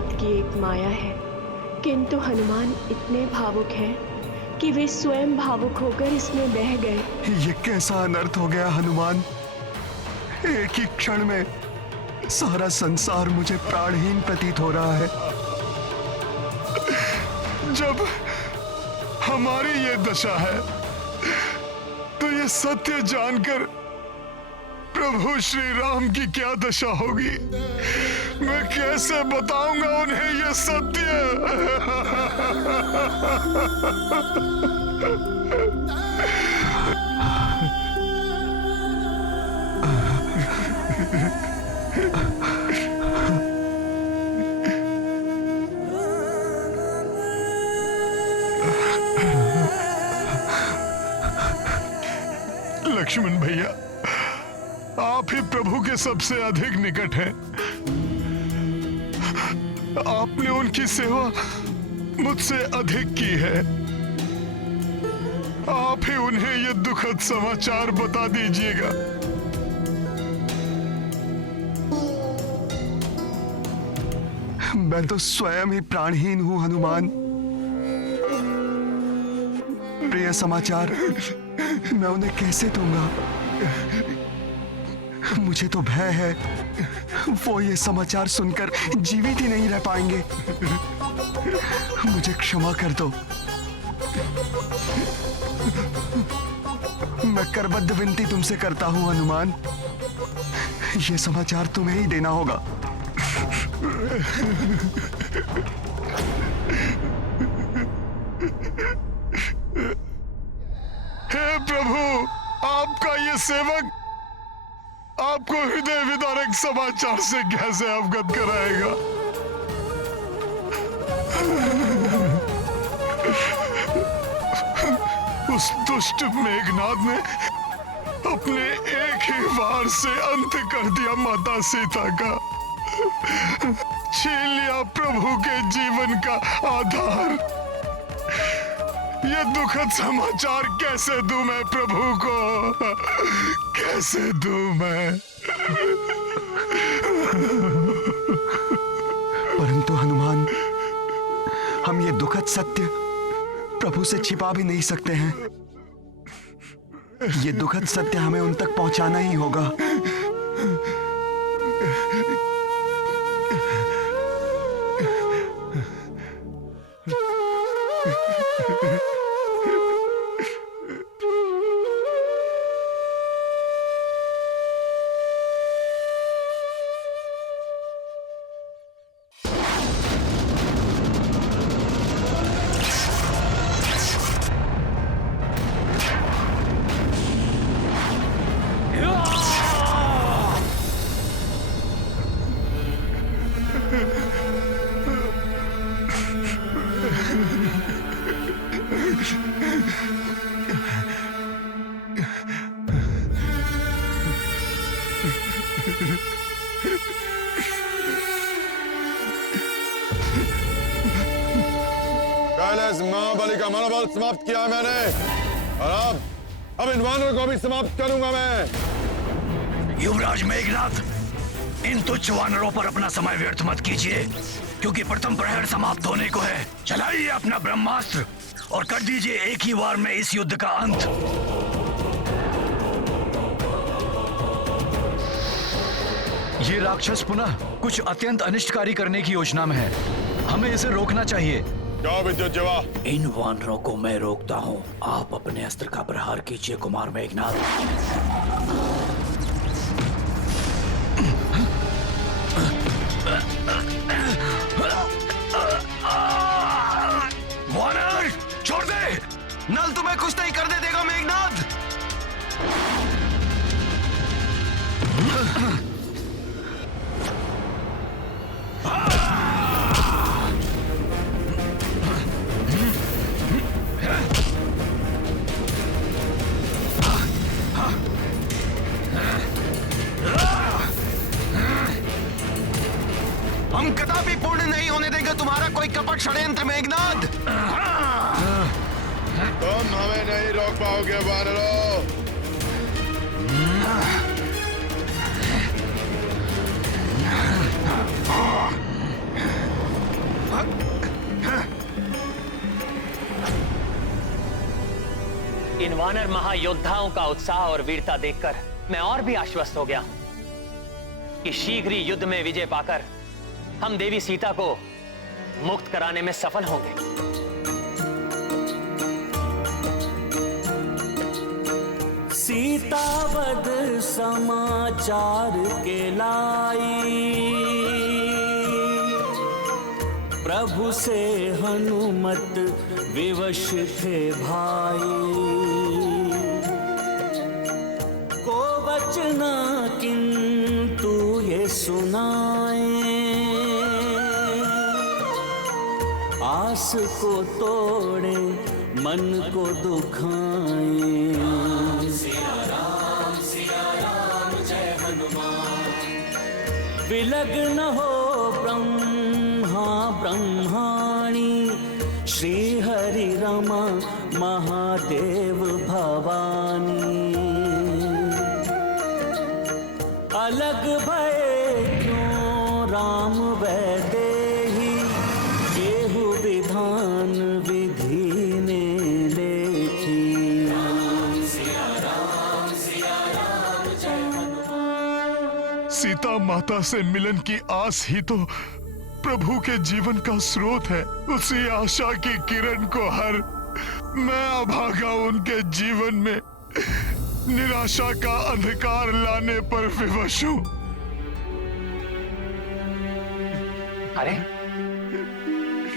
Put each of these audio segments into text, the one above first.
भोलेनाथ की एक माया है, किंतु हनुमान इतने भावुक हैं कि वे स्वयं भावुक होकर इसमें बह गए। ये कैसा अनर्थ हो गया हनुमान। एक ही क्षण में सारा संसार मुझे प्राणहीन प्रतीत हो रहा है। जब हमारी ये दशा है तो ये सत्य जानकर प्रभु श्री राम की क्या दशा होगी। मैं कैसे बताऊंगा उन्हें ये सत्य। लक्ष्मण भैया, आप ही प्रभु के सबसे अधिक निकट हैं। आपने उनकी सेवा मुझसे अधिक की है। आप ही उन्हें ये दुखद समाचार बता दीजिएगा। मैं तो स्वयं ही प्राणहीन हूं हनुमान। प्रिय समाचार मैं उन्हें कैसे दूंगा। मुझे तो भय है वो ये समाचार सुनकर जीवित ही नहीं रह पाएंगे। मुझे क्षमा कर दो। मैं करबद्ध विनती तुमसे करता हूं हनुमान, ये समाचार तुम्हें ही देना होगा। हे प्रभु, आपका ये सेवक आपको हृदय विदारक समाचार से कैसे अवगत कराएगा। उस दुष्ट मेघनाद ने अपने एक ही वार से अंत कर दिया माता सीता का, छीन लिया प्रभु के जीवन का आधार। ये दुखद समाचार कैसे दूं मैं प्रभु को, कैसे दूं मैं। परंतु हनुमान, हम ये दुखद सत्य प्रभु से छिपा भी नहीं सकते हैं। ये दुखद सत्य हमें उन तक पहुंचाना ही होगा। कैलाश महाबली का मनोबल समाप्त किया मैंने, और अब इन वानरों को भी समाप्त करूंगा मैं। युवराज मेघनाथ, इन तुच्छ वानरों पर अपना समय व्यर्थ मत कीजिए, क्योंकि प्रथम प्रहर समाप्त होने को है। चलाइए अपना ब्रह्मास्त्र और कर दीजिए एक ही वार में इस युद्ध का अंत। ये राक्षस पुनः कुछ अत्यंत अनिष्टकारी करने की योजना में है। हमें इसे रोकना चाहिए। जाओ विद्युत जीवा। इन वानरों को मैं रोकता हूँ। आप अपने अस्त्र का प्रहार कीजिए कुमार मेघनाथ। वानर छोड़ दे। नल तुम्हें कुछ नहीं करने देगा मेघनाथ। हम कदापि पूर्ण नहीं होने देंगे तुम्हारा कोई कपट षड्यंत्र मेघनाथ। तुम हमें नहीं रोक पाओगे वानरों। इन वानर महायोद्धाओं का उत्साह और वीरता देखकर मैं और भी आश्वस्त हो गया हूं कि शीघ्र ही युद्ध में विजय पाकर हम देवी सीता को मुक्त कराने में सफल होंगे। सीतावद समाचार के लाई, प्रभु से हनुमत विवश थे भाई। को वचना किंतु ये सुनाए, आस को तोड़े मन को दुखाए। सिया राम जय हनुमान। विलग्न हो ब्रह्मा ब्रह्माणी, श्री हरि रमा महादेव भवानी। अलग भय क्यों राम वैदेही, केहू विधान विधि ने लेखी। सीता माता से मिलन की आस ही तो प्रभु के जीवन का स्रोत है। उसी आशा की किरण को हर मैं अभागा उनके जीवन में निराशा का अंधकार लाने पर विवश हूं। अरे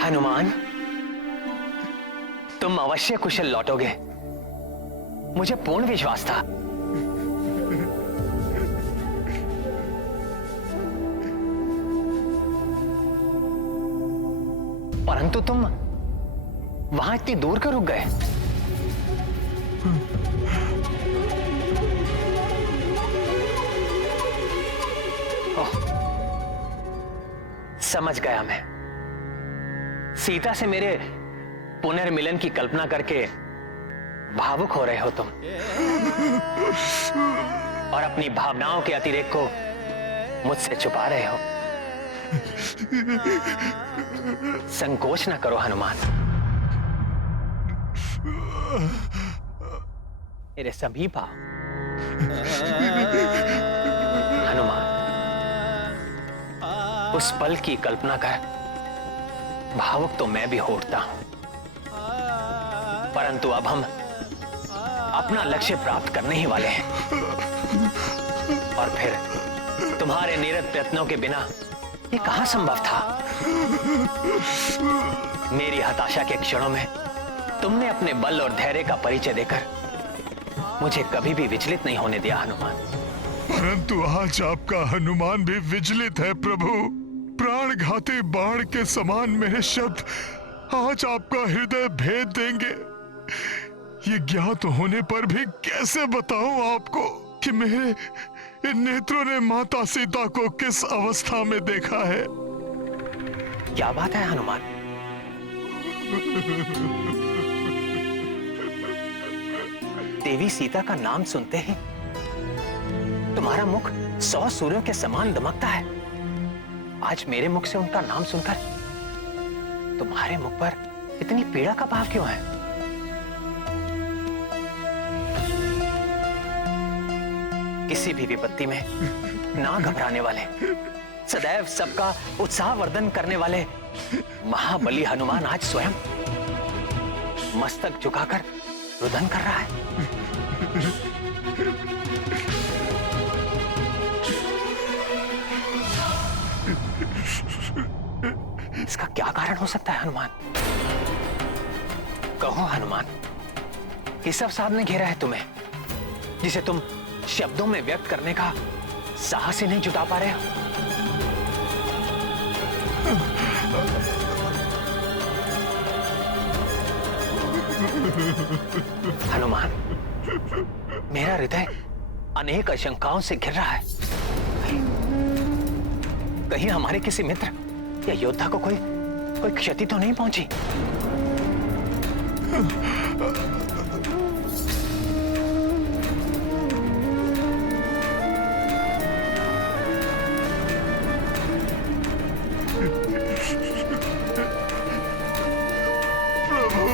हनुमान, तुम अवश्य कुशल लौटोगे, मुझे पूर्ण विश्वास था। परंतु तुम वहां इतनी दूर क्यों रुक गए? ओह, समझ गया मैं। सीता से मेरे पुनर्मिलन की कल्पना करके भावुक हो रहे हो तुम, और अपनी भावनाओं के अतिरेक को मुझसे छुपा रहे हो। संकोच न करो हनुमान, मेरे समीप आओ। हनुमान, उस पल की कल्पना कर भावुक तो मैं भी हो उठता हूं, परंतु अब हम अपना लक्ष्य प्राप्त करने ही वाले हैं, और फिर तुम्हारे निरंतर प्रयत्नों के बिना ये कहां संभव था। मेरी हताशा के क्षणों में तुमने अपने बल और धैर्य का परिचय देकर मुझे कभी भी विचलित नहीं होने दिया हनुमान। परंतु आज आपका हनुमान भी विचलित है प्रभु। प्राणघाती बाण के समान मेरे शब्द आज आपका हृदय भेद देंगे। ये ज्ञात होने पर भी कैसे बताऊं आपको कि मेरे इन नेत्रों ने माता सीता को किस अवस्था में देखा है। क्या बात है हनुमान? देवी सीता का नाम सुनते ही तुम्हारा मुख 100 सूर्यों के समान दमकता है। आज मेरे मुख से उनका नाम सुनकर तुम्हारे मुख पर इतनी पीड़ा का भाव क्यों है? किसी भी विपत्ति में ना घबराने वाले, सदैव सबका उत्साह वर्धन करने वाले महाबली हनुमान आज स्वयं मस्तक झुकाकर रुदन कर रहा है। इसका क्या कारण हो सकता है हनुमान? कहो हनुमान, किस अवसाद ने घेरा है तुम्हें, जिसे तुम शब्दों में व्यक्त करने का साहस ही नहीं जुटा पा रहे हो? हनुमान, मेरा हृदय अनेक आशंकाओं से घिर रहा है। कहीं हमारे किसी मित्र या योद्धा को कोई क्षति तो नहीं पहुंची? प्रभु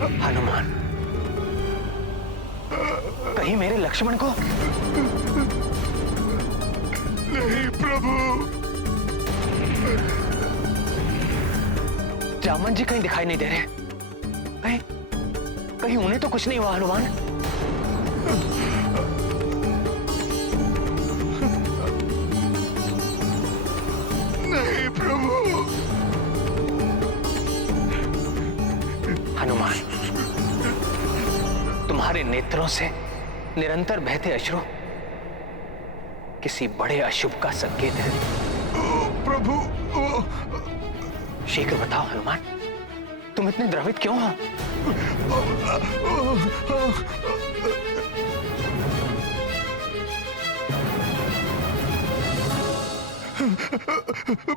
हनुमान, कहीं मेरे लक्ष्मण को? नहीं प्रभु। जामवंत जी कहीं दिखाई नहीं दे रहे। कहीं कहीं उन्हें तो कुछ नहीं हुआ हनुमान? नहीं प्रभु। हनुमान, तुम्हारे नेत्रों से निरंतर बहते अश्रु किसी बड़े अशुभ का संकेत है। प्रभु, शीघ्र बताओ हनुमान, तुम इतने द्रवित क्यों हो?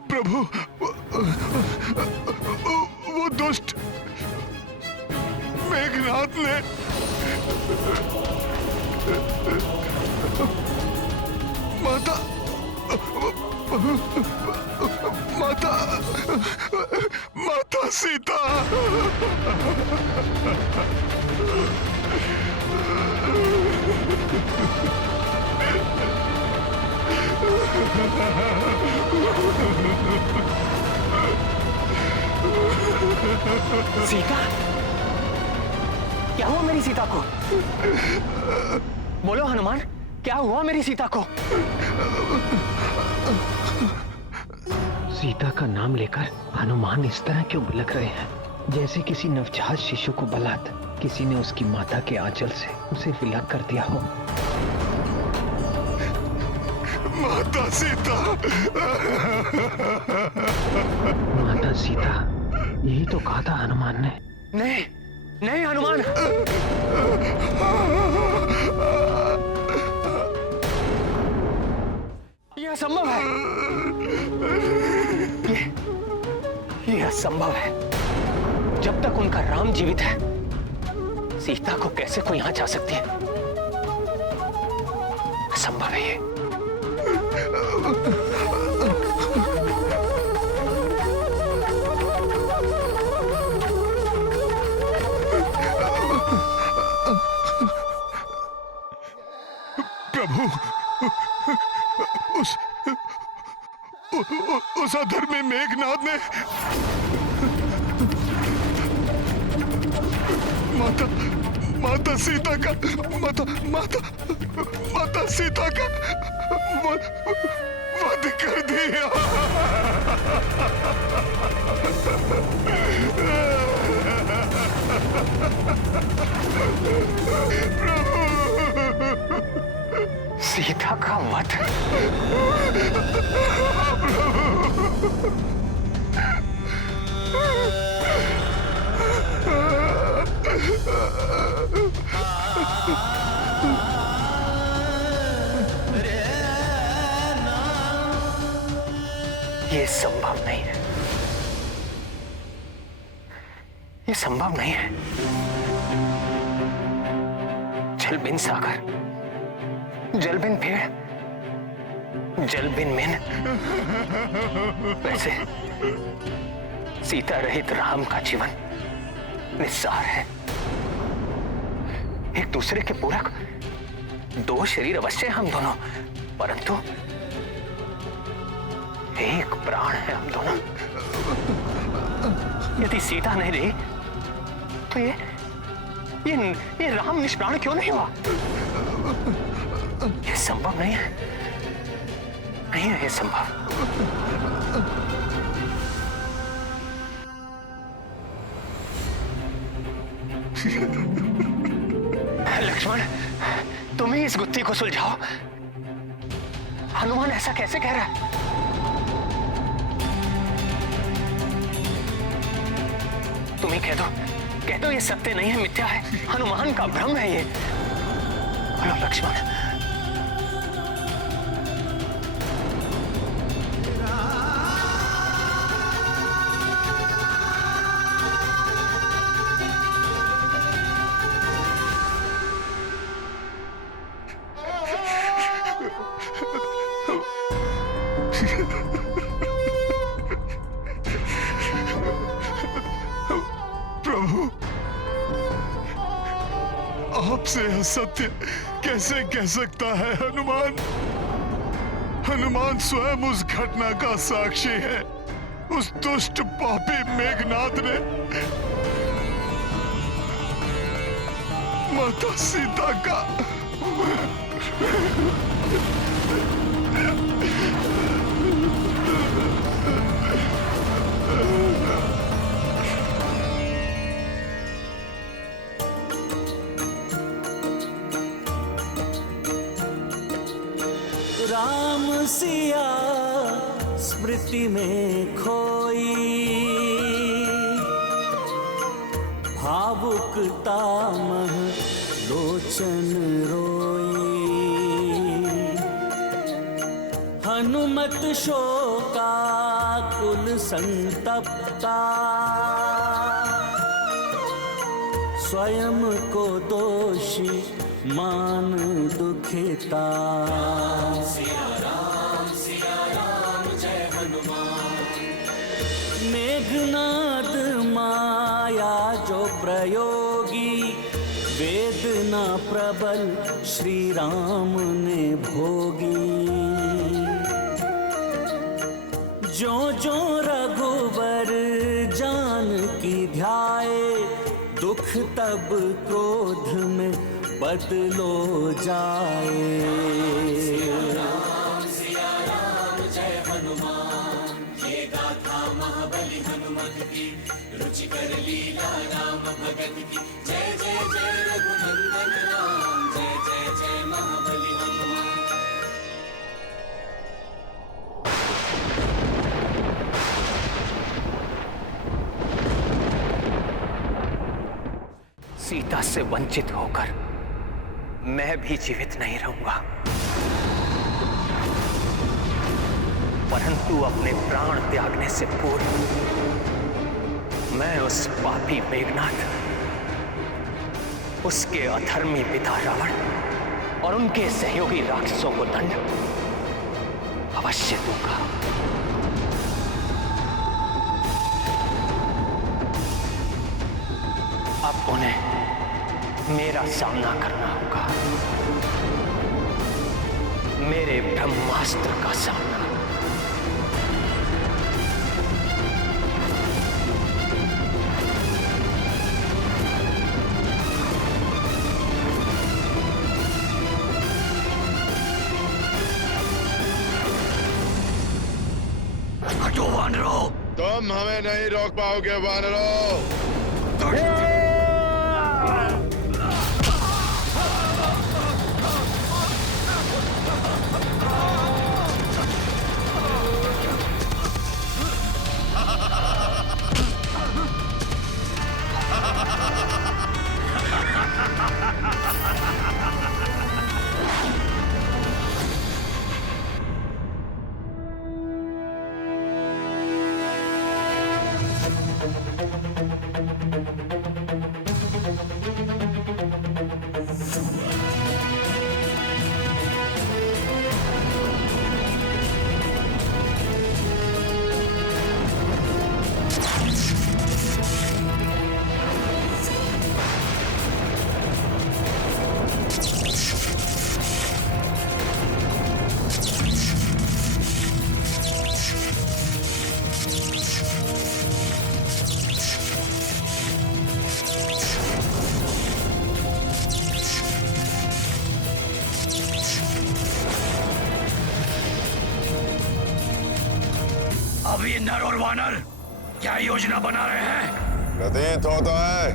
प्रभु, वो दुष्ट मेघनाथ ने माता माता माता सीता सीता? क्या हुआ मेरी सीता को? बोलो हनुमान, क्या हुआ मेरी सीता को? सीता का नाम लेकर हनुमान इस तरह क्यों बिलख रहे हैं, जैसे किसी नवजात शिशु को बलात् किसी ने उसकी माता के आंचल से उसे विलग कर दिया हो। माता सीता, माता सीता, यही तो कहा था हनुमान ने। नहीं नहीं हनुमान, यह असंभव है। यह असंभव है। जब तक उनका राम जीवित है, सीता को कैसे कोई यहां जा सकती है? असंभव है ये। प्रभु, उस अधर्मी मेघनाथ ने माता सीता का माता सीता का वध कर दिया। सीता का वध? ये संभव नहीं है। ये संभव नहीं है। जल बिन सागर, जल बिन पेड़, जल बिन मेन, वैसे सीता रहित राम का जीवन निस्सार है। एक दूसरे के पूरक दो शरीर अवश्य हम दोनों, परंतु एक प्राण है हम दोनों। यदि सीता नहीं रही तो ये राम निष्प्राण क्यों नहीं हुआ? ये संभव नहीं है। नहीं है ये संभव। लक्ष्मण, तुम ही इस गुत्थी को सुलझाओ। हनुमान ऐसा कैसे कह रहा है? तुम ही कह दो ये सत्य नहीं है, मिथ्या है, हनुमान का भ्रम है ये। बोलो लक्ष्मण। प्रभु, आपसे असत्य कैसे कह सकता है हनुमान? हनुमान स्वयं उस घटना का साक्षी है। उस दुष्ट पापी मेघनाथ ने माता सीता का राम सिया स्मृति में खोई, भावुकता मह लोचन रोई। हनुमत शोकाकुल संतप्ता, स्वयं को दोषी मान दुखिता। मेघनाद माया जो प्रयोगी, वेदना प्रबल श्री राम ने भोगी। जो जो रघुवर जानकी ध्याए, दुख तब क्रोध में बदलो जाए। सीता से वंचित होकर मैं भी जीवित नहीं रहूंगा, परंतु अपने प्राण त्यागने से पूर्व मैं उस पापी मेघनाथ, उसके अधर्मी पिता रावण और उनके सहयोगी राक्षसों को दंड अवश्य दूंगा। अब उन्हें मेरा सामना करना होगा, मेरे ब्रह्मास्त्र का सामना। हटो वानरों! तुम हमें नहीं रोक पाओगे वानरों। अब ये नर और वानर क्या योजना बना रहे हैं? प्रतीत होता है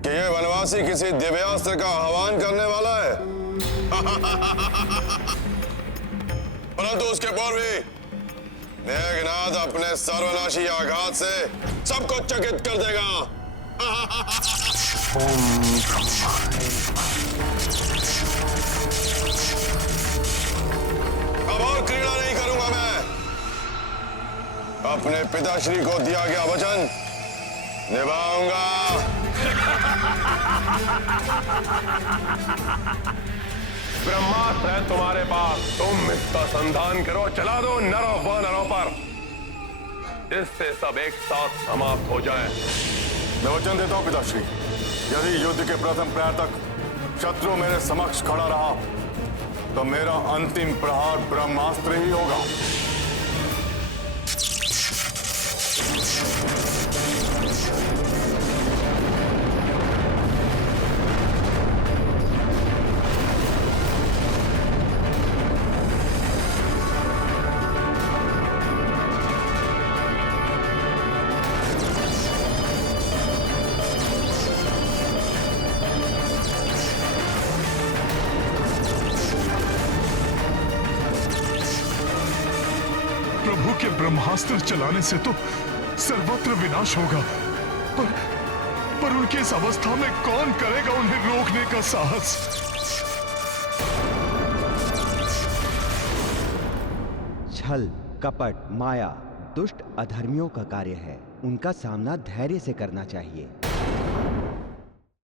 कि ये वनवासी किसी दिव्यास्त्र का आह्वान करने वाला है। परंतु उसके पूर्व भी मेघनाद अपने सर्वनाशी आघात से सबको चकित कर देगा। अब और क्रीड़ा नहीं करूंगा मैं। अपने पिताश्री को दिया गया वचन निभाऊंगा। ब्रह्मास्त्र है तुम्हारे पास, तुम इसका संधान करो, चला दो नरों वानरों पर, जिससे सब एक साथ समाप्त हो जाए। मैं वचन देता हूं पिताश्री, यदि युद्ध के प्रथम प्रहर तक शत्रु मेरे समक्ष खड़ा रहा तो मेरा अंतिम प्रहार ब्रह्मास्त्र ही होगा। प्रभु के ब्रह्मास्त्र चलाने से तो सर्वत्र विनाश होगा, पर उनकी इस अवस्था में कौन करेगा उन्हें रोकने का साहस? छल, कपट, माया दुष्ट अधर्मियों का कार्य है। उनका सामना धैर्य से करना चाहिए।